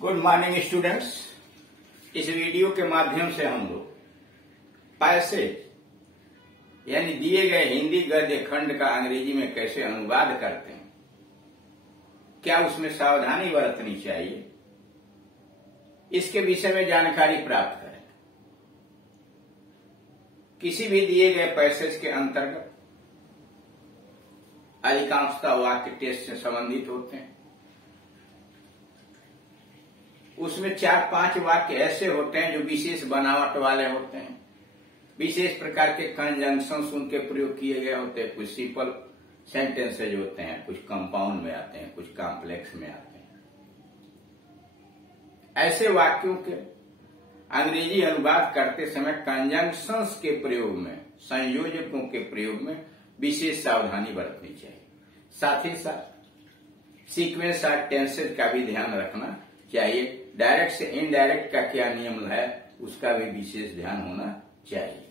Good morning students. इस video के माध्यम से हम लोग पैसेज यानी दिए गए हिंदी गद्य खंड का अंग्रेजी में कैसे अनुवाद करते हैं, क्या उसमें सावधानी बरतनी चाहिए, इसके विषय में जानकारी प्राप्त करें। किसी भी दिए गए पैसेज के अंतर्गत अधिकांशतः वाक्य टेस्ट से संबंधित होते हैं। उसमें 4-5 वाक्य ऐसे होते हैं जो विशेष बनावट वाले होते हैं, विशेष प्रकार के कंजंक्शंस उनके प्रयोग किए गए होते हैं। कुछ सिंपल सेंटेंसेज होते हैं, कुछ कंपाउंड में आते हैं, कुछ कॉम्प्लेक्स में आते हैं। ऐसे वाक्यों के अंग्रेजी अनुवाद करते समय कंजंक्शंस के प्रयोग में, संयोजकों के प्रयोग में विशेष सावधानी बरतनी चाहिए। साथ ही साथ सीक्वेंस और टेंसेज का भी ध्यान रखना चाहिए। डायरेक्ट से इनडायरेक्ट का क्या नियम है उसका भी विशेष ध्यान होना चाहिए।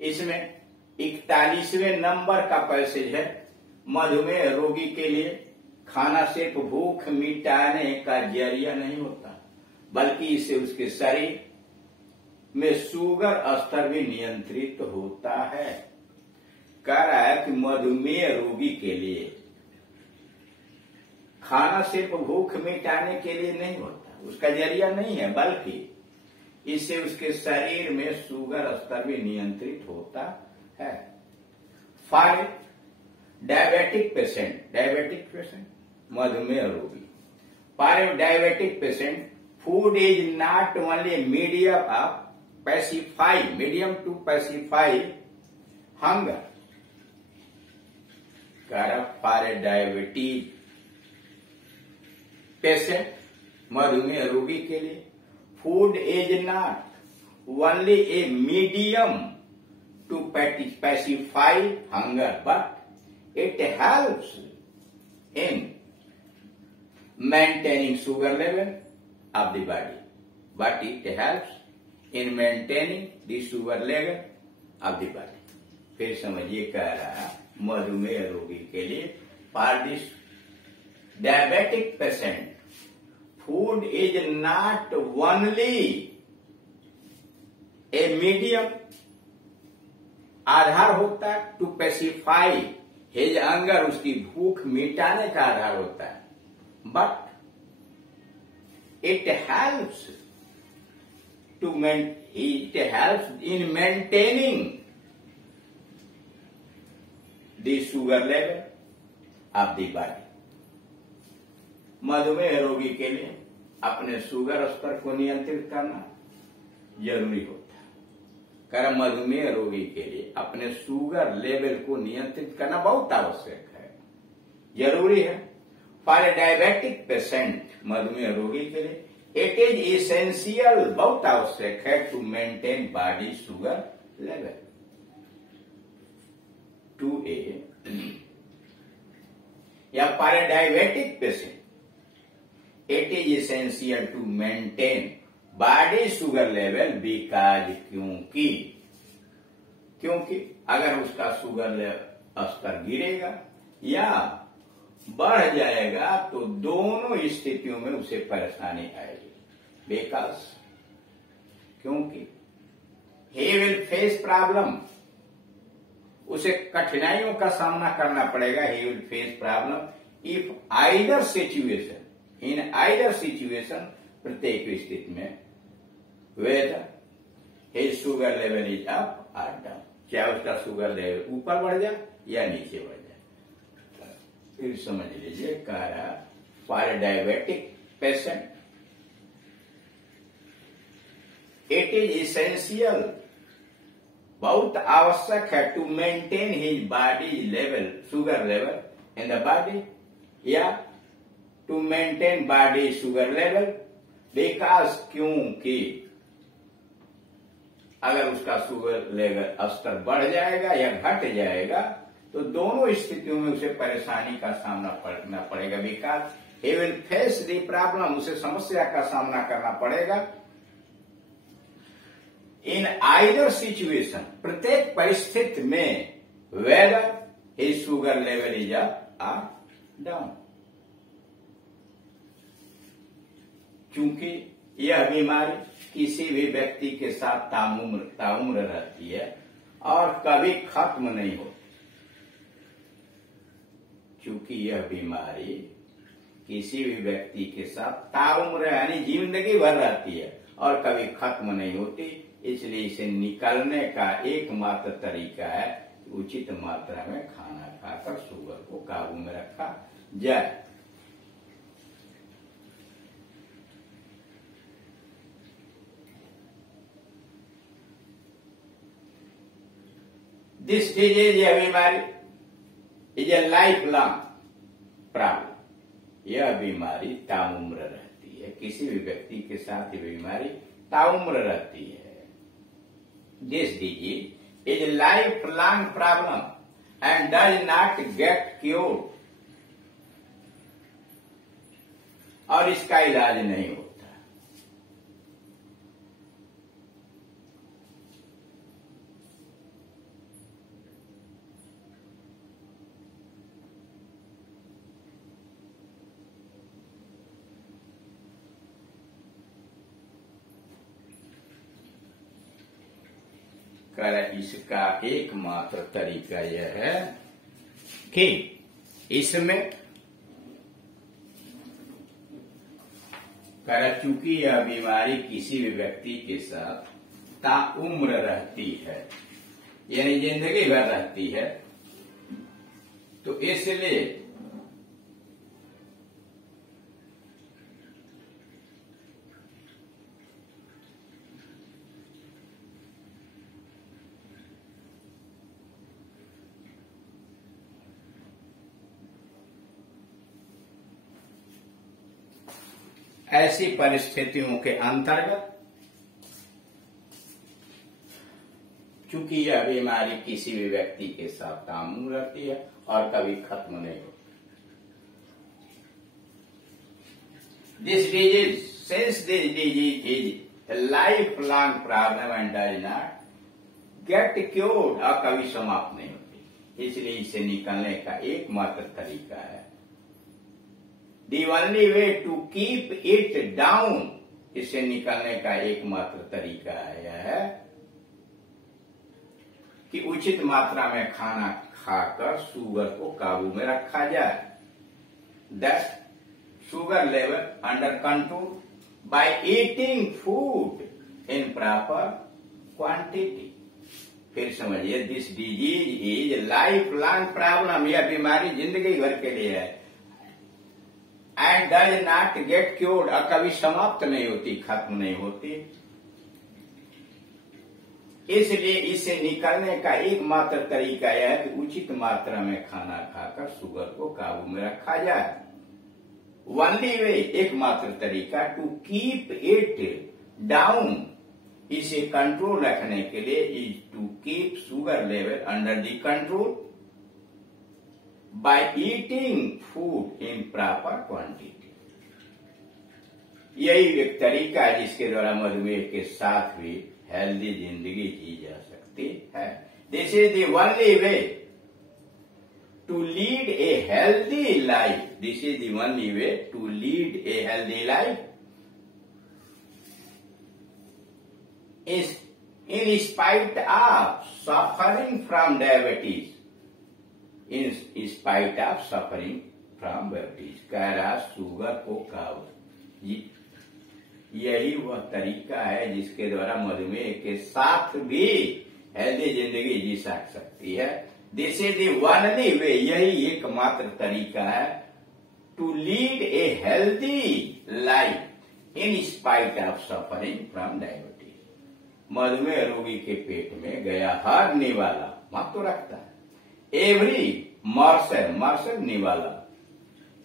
इसमें 41वें नंबर का पैसेज है। मधुमेह रोगी के लिए खाना सिर्फ भूख मिटाने का जरिया नहीं होता, बल्कि इससे उसके शरीर में शुगर स्तर भी नियंत्रित होता है। कह रहा है कि मधुमेह रोगी के लिए खाना सिर्फ भूख मिटाने के लिए नहीं होता, उसका जरिया नहीं है, बल्कि इससे उसके शरीर में शुगर स्तर भी नियंत्रित होता है। फॉर डायबिटिक पेशेंट मधुमेह रोगी, for diabetic patient food is not only medium to pacify hunger. For diabetes patient मधुमेह रोगी के लिए food is not only a medium to pacify hunger, but it helps in maintaining sugar level of the body. But it helps in maintaining the sugar level of the body. फिर समझिए, कह रहा है मधुमेह रोगी के लिए for this diabetic patient food is not only a medium आधार होता है टू पेसिफाई हिज हंगर, उसकी भूख मिटाने का आधार होता है, but it helps in maintaining the sugar level of the body. मधुमेह रोगी के लिए अपने शुगर स्तर को नियंत्रित करना जरूरी होता है। कारण मधुमेह रोगी के लिए अपने शुगर लेवल को नियंत्रित करना बहुत आवश्यक है, जरूरी है। फॉर डायबिटिक पेशेंट मधुमेह रोगी के लिए इट इज इसेंशियल, बहुत आवश्यक है to maintain body sugar level. या for diabetic patient it is essential to maintain body sugar level because क्योंकि अगर उसका शुगर स्तर गिरेगा या बढ़ जाएगा तो दोनों स्थितियों में उसे परेशानी आएगी। बिकॉज क्योंकि he will face problem, उसे कठिनाइयों का सामना करना पड़ेगा। he will face problem if in either situation प्रत्येक स्थिति में weather his sugar level is up और डाउन, चाहे उसका शुगर लेवल ऊपर बढ़ जाए या नीचे बढ़ जाए। फिर समझ लीजिए, कह रहा for diabetic patient it is essential, बहुत आवश्यक है to maintain his body level sugar level in the body या to maintain body sugar level because क्योंकि अगर उसका शुगर लेवल स्तर बढ़ जाएगा या घट जाएगा तो दोनों स्थितियों में उसे परेशानी का सामना करना पड़ेगा। Because he will face the problem, उसे समस्या का सामना करना पड़ेगा। इन आइदर सिचुएशन, प्रत्येक परिस्थिति में, weather his sugar level is up और डाउन। चूंकि यह बीमारी किसी भी व्यक्ति के साथ ताउम्र रहती है और कभी खत्म नहीं होती। चूंकि यह बीमारी किसी भी व्यक्ति के साथ ताउम्र यानी जिंदगी भर रहती है और कभी खत्म नहीं होती, इसलिए इसे निकलने का एकमात्र तरीका है उचित मात्रा में खाना खाकर शुगर को काबू में रखा जाए। दिस डिजीज, यह बीमारी, is a life long problem. यह बीमारी ताउम्र रहती है, किसी भी व्यक्ति के साथ यह बीमारी ताउम्र रहती है। This disease is a life long problem and does not gate cured, और इसका इलाज नहीं होता। इसका एकमात्र तरीका यह है कि इसमें चूंकि यह बीमारी किसी भी व्यक्ति के साथ ताउम्र रहती है यानी जिंदगी भर रहती है, तो इसलिए ऐसी परिस्थितियों के अंतर्गत चूंकि यह बीमारी किसी भी व्यक्ति के साथ ताउम्र रहती है और कभी खत्म नहीं होती। This disease, since this disease is a life long problem and does not gate cured, और कभी समाप्त नहीं होती, इसलिए इसे निकलने का एकमात्र तरीका है। The only way to keep it down, इससे निकलने का एकमात्र तरीका यह है कि उचित मात्रा में खाना खाकर शुगर को काबू में रखा जाए। That sugar level under control by eating food in proper quantity। फिर समझिए, this disease is life long problem, यह बीमारी जिंदगी भर के लिए है। And does not gate cured, और कभी समाप्त नहीं होती, खत्म नहीं होती, इसलिए इसे निकलने का एकमात्र तरीका यह है कि उचित मात्रा में खाना खाकर शुगर को काबू में रखा जाए। ओनली वे, एकमात्र तरीका टू कीप इट डाउन, इसे कंट्रोल रखने के लिए, is to keep sugar level under the control by eating food in proper quantity। यही एक तरीका है जिसके द्वारा मधुमेह के साथ भी हेल्दी जिंदगी जी जा सकती है। This is the only way to lead a healthy life, this is the only way to lead a healthy life in spite of suffering from diabetes, in spite of suffering from diabetes। कह रहा sugar को काबू, यही वह तरीका है जिसके द्वारा मधुमेह के साथ भी हेल्दी जिंदगी जी सकती है। This is the only way, यही एकमात्र तरीका है to lead a healthy life in spite of suffering from diabetes. मधुमेह रोगी के पेट में गया हर निवाला महत्व रखता है। एवरी मॉर्सल निवाला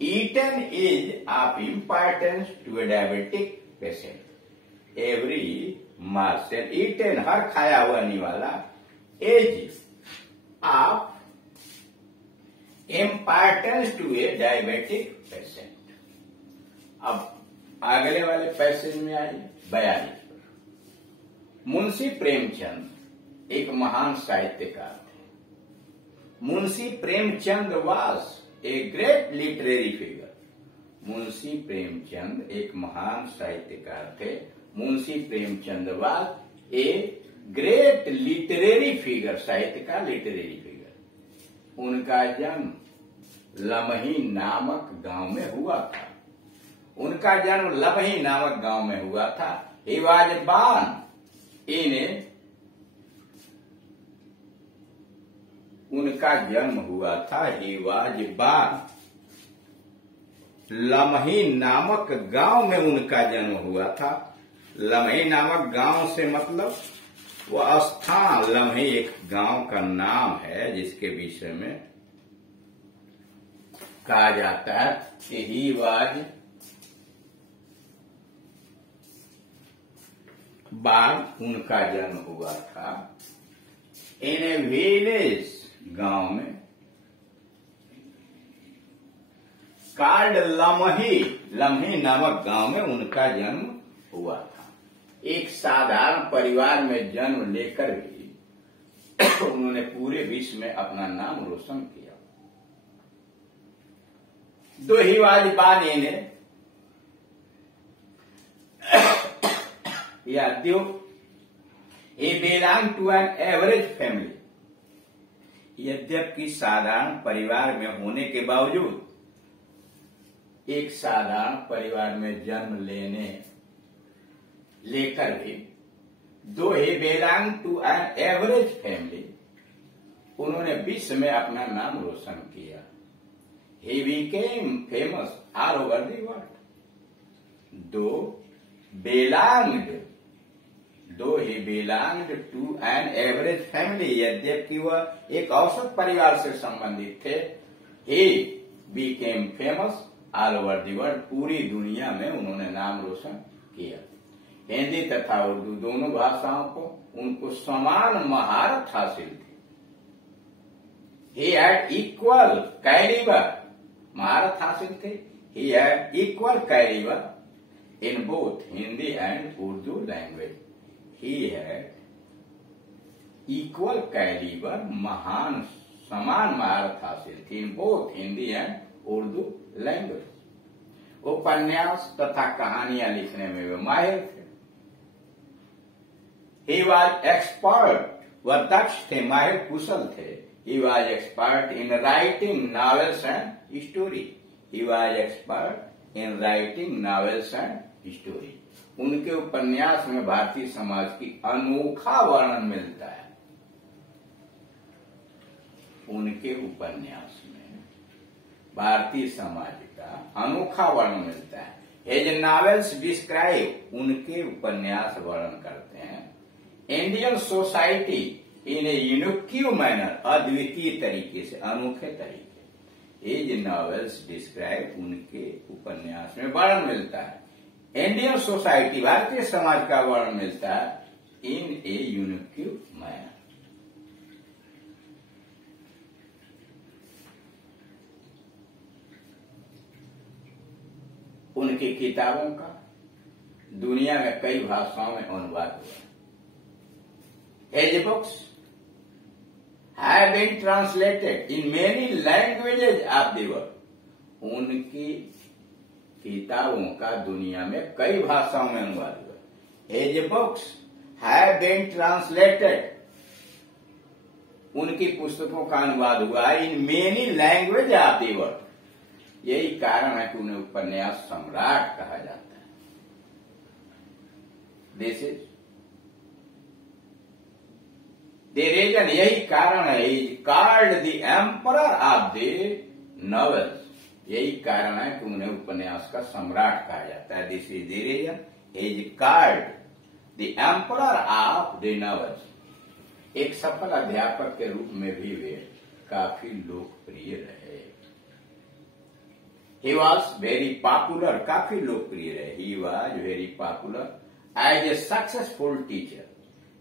eaten is of importance to a diabetic patient. Every morsel eaten, हर खाया हुआ निवाला, is of importance to a diabetic patient. अब अगले वाले पैसेज में आइए 42। मुंशी प्रेमचंद एक महान साहित्यकार थे। Munshi Premchand was a great literary figure. Munshi Premchand एक महान साहित्यकार थे। Munshi Premchand was a great literary figure, साहित्य का लिटरेरी फिगर। उनका जन्म लमही नामक गांव में हुआ था। उनका जन्म लमही नामक गांव में हुआ था। ही वाज बॉर्न इन उनका जन्म हुआ था। ही वाज बॉर्न लमही नामक गांव में उनका जन्म हुआ था। लमही नामक गांव से मतलब वो स्थान, लमही एक गांव का नाम है जिसके विषय में कहा जाता है कि ही वाज बॉर्न, उनका जन्म हुआ था इन ए विलेज, गांव में, कॉल्ड लमही, लमही नामक गांव में उनका जन्म हुआ था। एक साधारण परिवार में जन्म लेकर भी उन्होंने पूरे विश्व में अपना नाम रोशन किया। दो he was born in he belonged to an average family, यद्यपि साधारण परिवार में होने के बावजूद, एक साधारण परिवार में जन्म लेकर भी, दो he belonged to an average family, उन्होंने विश्व में अपना नाम रोशन किया। He became famous all over the world. दो he belonged to an average family, यद्यपि वह एक औसत परिवार से संबंधित थे, he became famous all over the world, पूरी दुनिया में उन्होंने नाम रोशन किया। हिंदी तथा उर्दू दोनों भाषाओं को उनको समान महारत हासिल थी। He had equal caliber, महारत हासिल थी। He had equal caliber in both Hindi and Urdu language. He had equal caliber, महान समान महारत हासिल थी in both Hindi and Urdu language. उपन्यास तथा कहानियां लिखने में वे माहिर थे। He was expert, वह दक्ष थे, माहिर कुशल थे। He was expert in writing novels and story. He was expert in writing novels and story. उनके उपन्यास में भारतीय समाज की अनोखा वर्णन मिलता है। उनके उपन्यास में भारतीय समाज का अनोखा वर्णन मिलता है। His novels describe, उनके उपन्यास वर्णन करते हैं, Indian society in a unique manner, अद्वितीय तरीके से, अनोखे तरीके। His novels describe, उनके उपन्यास में वर्णन मिलता है, इंडियन सोसाइटी, भारतीय समाज का वर्णन मिलता है इन ए यूनिक मैनर। उनकी किताबों का दुनिया में कई भाषाओं में अनुवाद हुआ। His books have been translated in many languages of the world. उनकी किताबों का दुनिया में कई भाषाओं में अनुवाद हुआ। His books have been translated, उनकी पुस्तकों का अनुवाद हुआ in many language of the world. यही कारण है कि उन्हें उपन्यास सम्राट कहा जाता है। दिस इज द रीजन, यही कारण है, is called the emperor of the novels. यही कारण है कि उन्हें उपन्यास का सम्राट कहा जाता है। This is the reason, is called the emperor of the novels. एक सफल अध्यापक के रूप में भी वे काफी लोकप्रिय रहे। He was very popular, काफी लोकप्रिय रहे। He was very popular as a successful teacher.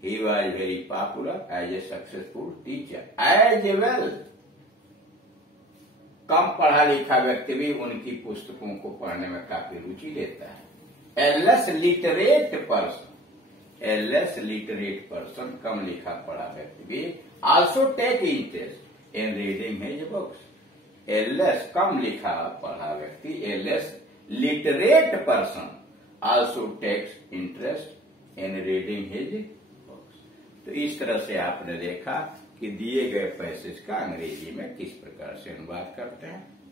He was very popular as a successful teacher. As well, कम पढ़ा लिखा व्यक्ति भी उनकी पुस्तकों को पढ़ने में काफी रुचि लेता है। A less literate person, कम लिखा पढ़ा व्यक्ति भी also take interest in reading his books. A less, कम लिखा पढ़ा व्यक्ति, a less literate person also takes interest in reading his books. तो इस तरह से आपने देखा कि दिए गए पैसेज का अंग्रेजी में किस प्रकार से अनुवाद करते हैं।